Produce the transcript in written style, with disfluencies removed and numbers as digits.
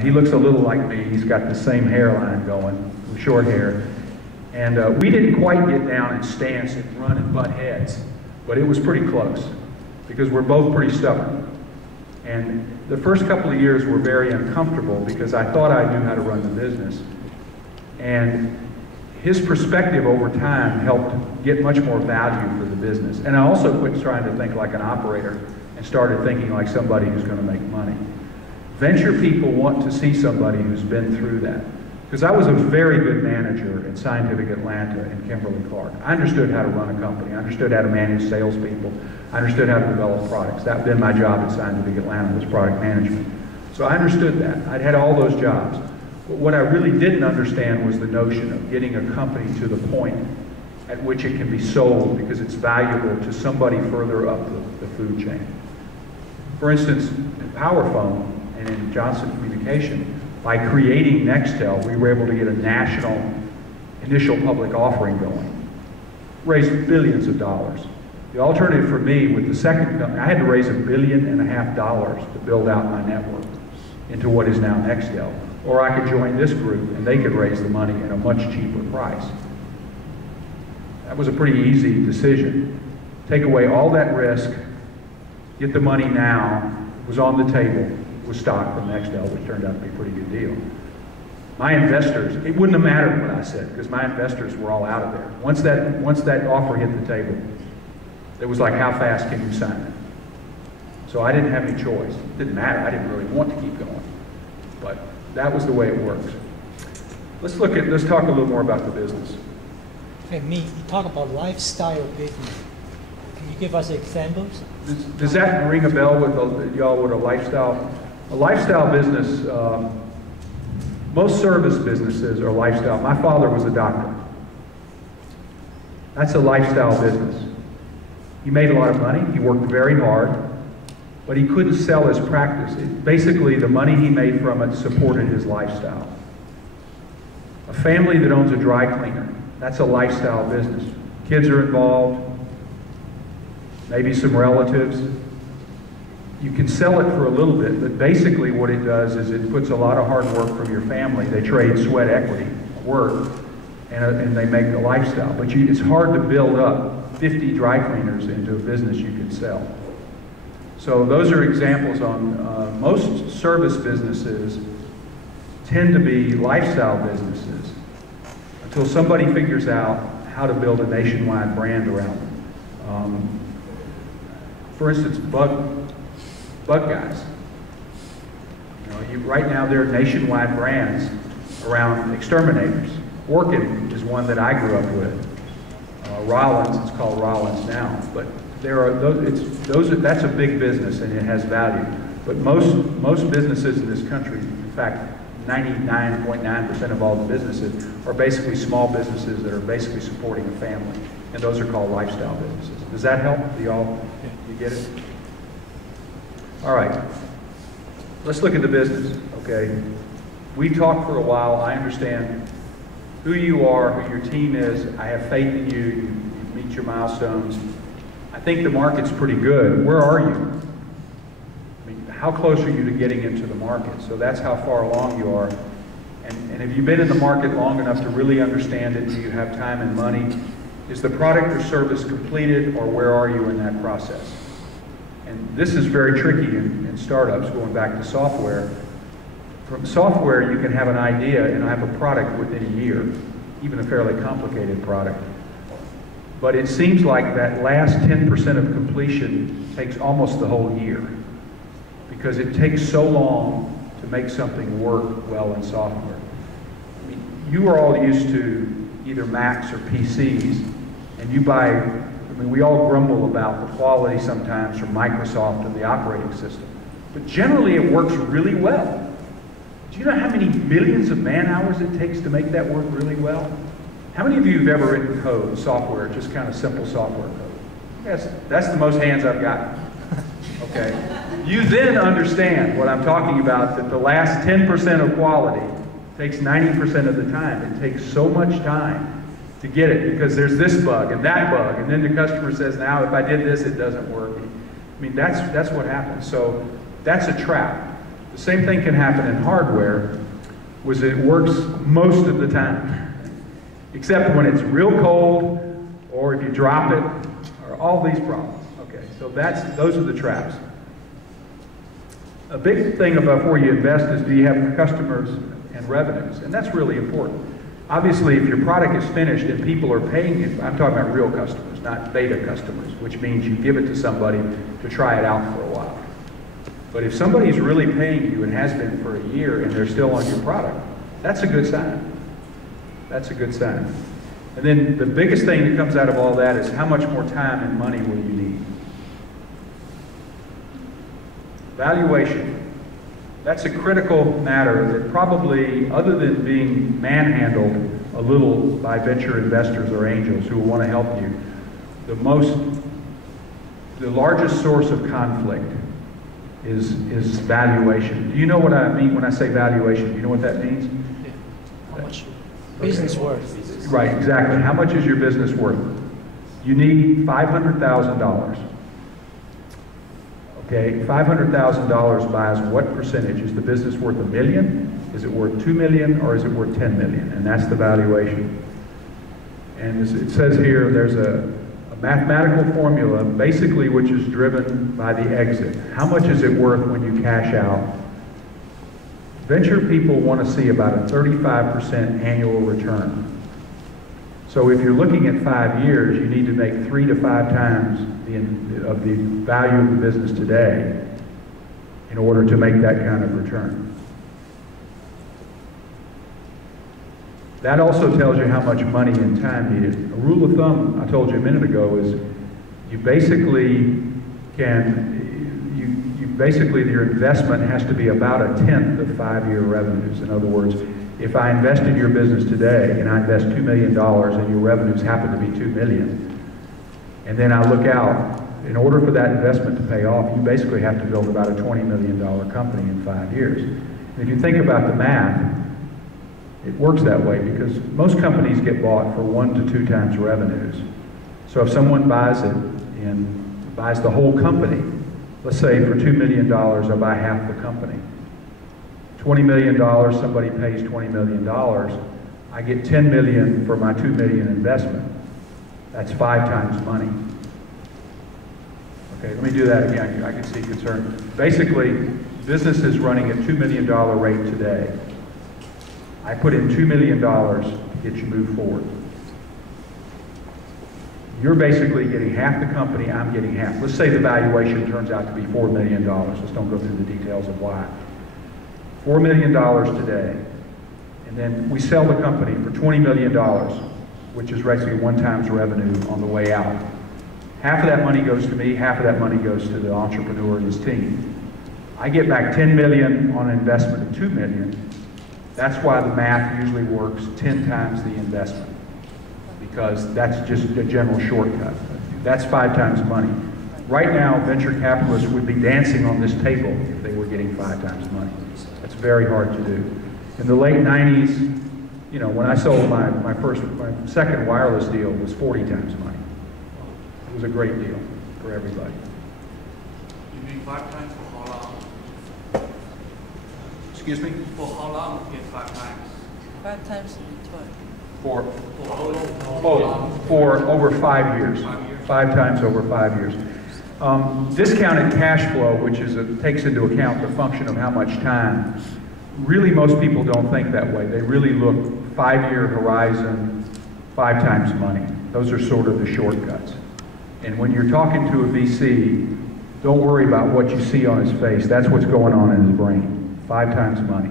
He looks a little like me. He's got the same hairline going, with short hair. And we didn't quite get down in stance and run and butt heads, but it was pretty close because we're both pretty stubborn. And the first couple of years were very uncomfortable because I thought I knew how to run the business. And his perspective over time helped get much more value for the business. And I also quit trying to think like an operator and started thinking like somebody who's going to make money. Venture people want to see somebody who's been through that. Because I was a very good manager at Scientific Atlanta and Kimberly-Clark. I understood how to run a company. I understood how to manage salespeople. I understood how to develop products. That had been my job at Scientific Atlanta, was product management. So I understood that. I'd had all those jobs. But what I really didn't understand was the notion of getting a company to the point at which it can be sold because it's valuable to somebody further up the food chain. For instance, in PowerPhone and in Johnson Communication, by creating Nextel, we were able to get a national initial public offering going. Raised billions of dollars. The alternative for me with the second company, I had to raise $1.5 billion to build out my network into what is now Nextel. Or I could join this group and they could raise the money at a much cheaper price. That was a pretty easy decision. Take away all that risk, get the money now, it was on the table. Was stock from Nextel, which turned out to be a pretty good deal. My investors, it wouldn't have mattered what I said because my investors were all out of there. Once that offer hit the table, it was like, how fast can you sign it? So I didn't have any choice. It didn't matter. I didn't really want to keep going. But that was the way it works. Let's talk a little more about the business. Hey, you talk about lifestyle business. Can you give us examples? Does that ring a bell with y'all with a lifestyle? A lifestyle business, most service businesses are lifestyle. My father was a doctor. That's a lifestyle business. He made a lot of money, he worked very hard, but he couldn't sell his practice. Basically, the money he made from it supported his lifestyle. A family that owns a dry cleaner, that's a lifestyle business. Kids are involved, maybe some relatives. You can sell it for a little bit, but basically what it does is it puts a lot of hard work from your family. They trade sweat equity, work, and they make the lifestyle. But it's hard to build up 50 dry cleaners into a business you can sell. So those are examples on most service businesses tend to be lifestyle businesses until somebody figures out how to build a nationwide brand around them. For instance, bug guys. Right now there are nationwide brands around exterminators. Orkin is one that I grew up with. Rollins, it's called Rollins now, but there are that's a big business and it has value. But most businesses in this country, in fact, 99.9% of all the businesses are basically small businesses that are basically supporting a family, and those are called lifestyle businesses. Does that help? You get it? All right, let's look at the business, okay? We talked for a while. I understand who you are, who your team is. I have faith in you. You meet your milestones. I think the market's pretty good. Where are you? I mean, how close are you to getting into the market? So that's how far along you are. And have you been in the market long enough to really understand it? Do you have time and money? Is the product or service completed, or where are you in that process? And this is very tricky in startups, going back to software. From software, you can have an idea and have a product within a year, even a fairly complicated product. But it seems like that last 10% of completion takes almost the whole year because it takes so long to make something work well in software. I mean, you are all used to either Macs or PCs, and you buy, I mean, we all grumble about the quality sometimes from Microsoft and the operating system, but generally it works really well. Do you know how many millions of man-hours it takes to make that work really well? How many of you have ever written code, software, just kind of simple software code? That's the most hands I've got. Okay. You then understand what I'm talking about, that the last 10% of quality takes 90% of the time. It takes so much time to get it because there's this bug and that bug, and then the customer says, now if I did this, it doesn't work. I mean, that's what happens. So that's a trap. The same thing can happen in hardware, was it works most of the time, except when it's real cold, or if you drop it, or all these problems. Okay, so those are the traps. A big thing before you invest is, do you have customers and revenues? And that's really important. Obviously, if your product is finished and people are paying you, I'm talking about real customers, not beta customers, which means you give it to somebody to try it out for a while. But if somebody's really paying you and has been for a year and they're still on your product, that's a good sign. That's a good sign. And then the biggest thing that comes out of all that is, how much more time and money will you need? Valuation. That's a critical matter that probably, other than being manhandled a little by venture investors or angels who want to help you, the largest source of conflict is valuation. Do you know what I mean when I say valuation? Do you know what that means? Yeah. How much business worth? Right, exactly. How much is your business worth? You need $500,000. Okay, $500,000 buys what percentage? Is the business worth $1 million? Is it worth $2 million, or is it worth $10 million? And that's the valuation. And as it says here, there's a mathematical formula, basically, which is driven by the exit. How much is it worth when you cash out? Venture people want to see about a 35% annual return. So if you're looking at 5 years, you need to make 3 to 5 times of the value of the business today in order to make that kind of return. That also tells you how much money and time needed. A rule of thumb, I told you a minute ago, is you basically your investment has to be about 1/10 of 5-year revenues. In other words, if I invest in your business today and I invest $2 million and your revenues happen to be $2 million, and then I look out, in order for that investment to pay off, you basically have to build about a $20 million company in 5 years. And if you think about the math, it works that way because most companies get bought for 1 to 2 times revenues. So if someone buys it and buys the whole company, let's say for $2 million, I buy half the company. $20 million, somebody pays $20 million, I get $10 million for my $2 million investment. That's 5 times money. Okay, let me do that again. I can see concern. Basically, business is running at $2 million rate today. I put in $2 million to get you moved forward. You're basically getting half the company, I'm getting half. Let's say the valuation turns out to be $4 million. Let's don't go through the details of why. $4 million today. And then we sell the company for $20 million, which is basically 1 times revenue on the way out. Half of that money goes to me, half of that money goes to the entrepreneur and his team. I get back $10 million on an investment of $2 million. That's why the math usually works 10 times the investment, because that's just a general shortcut. That's 5 times money. Right now, venture capitalists would be dancing on this table if they were getting 5 times money. That's very hard to do. In the late 90s, you know, when I sold my second wireless deal was 40 times money. It was a great deal for everybody. You mean 5 times for how long? Excuse me? For how long you get 5 times? 5 times what? For over 5 years. 5 years. 5 times over 5 years. Discounted cash flow, which takes into account the function of how much time, really most people don't think that way. They really look 5-year horizon, 5 times money. Those are sort of the shortcuts. And when you're talking to a VC, don't worry about what you see on his face. That's what's going on in his brain. 5 times money.